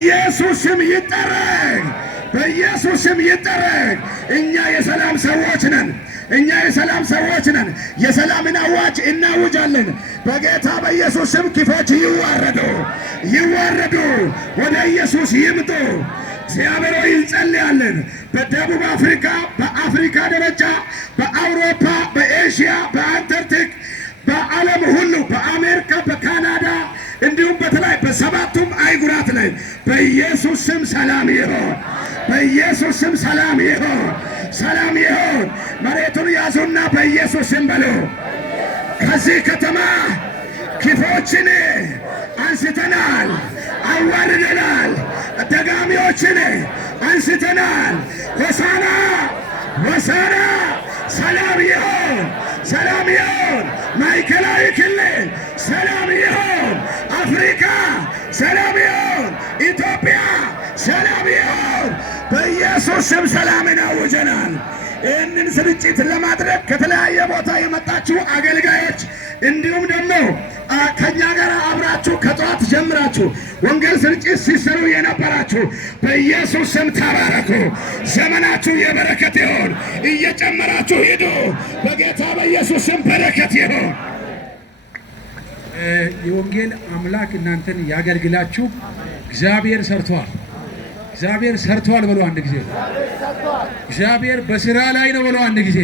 ኢየሱስም ይጠረግ፣ በኢየሱስም ይጠረግ። እኛ የሰላም ሰዎች ነን። እኛ የሰላም ሰዎች ነን። የሰላምን አዋጅ እናውጃለን። በጌታ በኢየሱስም ክፎች ይዋረዱ፣ ይዋረዱ፣ ወደ ኢየሱስ ይምጡ። እግዚአብሔር ሆይ እንጸልያለን። በደቡብ አፍሪካ፣ በአፍሪካ ደረጃ፣ በአውሮፓ፣ በኤሽያ፣ በአንታርክቲክ፣ በዓለም ሁሉ፣ በአሜሪካ፣ በካናዳ እንዲሁም በተለይ በሰባቱም አይጉራት ላይ በኢየሱስ ስም ሰላም ይሁን። በኢየሱስ ስም ሰላም ይሁን። ሰላም ይሁን። መሬቱን ያዙና በኢየሱስ ስም በሉ። ከዚህ ከተማ ክፎችን አንስተናል፣ አዋርደናል። ደጋሚዎችን አንስተናል። ሆሳና ሆሳና። ሰላም ይሁን፣ ሰላም ይሁን። ማዕከላዊ ክልል ሰላም ይሁን። አፍሪካ ሰላም ይሁን። ኢትዮጵያ ሰላም ይሁን። በኢየሱስ ስም ሰላምን አውጀናል። ይህንን ስርጭት ለማድረግ ከተለያየ ቦታ የመጣችሁ አገልጋዮች እንዲሁም ደግሞ ከኛ ጋር አብራችሁ ከጠዋት ጀምራችሁ ወንጌል ስርጭት ሲሰሩ የነበራችሁ በኢየሱስ ስም ተባረኩ። ዘመናችሁ የበረከት ይሁን። እየጨመራችሁ ሂዱ። በጌታ በኢየሱስ ስም በረከት ይሁን። የወንጌል አምላክ እናንተን ያገልግላችሁ። እግዚአብሔር ሰርቷል። እግዚአብሔር ሰርቷል ብሎ አንድ ጊዜ እግዚአብሔር በስራ ላይ ነው ብሎ አንድ ጊዜ።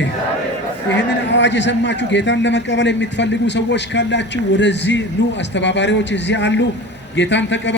ይህንን አዋጅ የሰማችሁ ጌታን ለመቀበል የምትፈልጉ ሰዎች ካላችሁ ወደዚህ ኑ። አስተባባሪዎች እዚህ አሉ። ጌታን ተቀበሉ።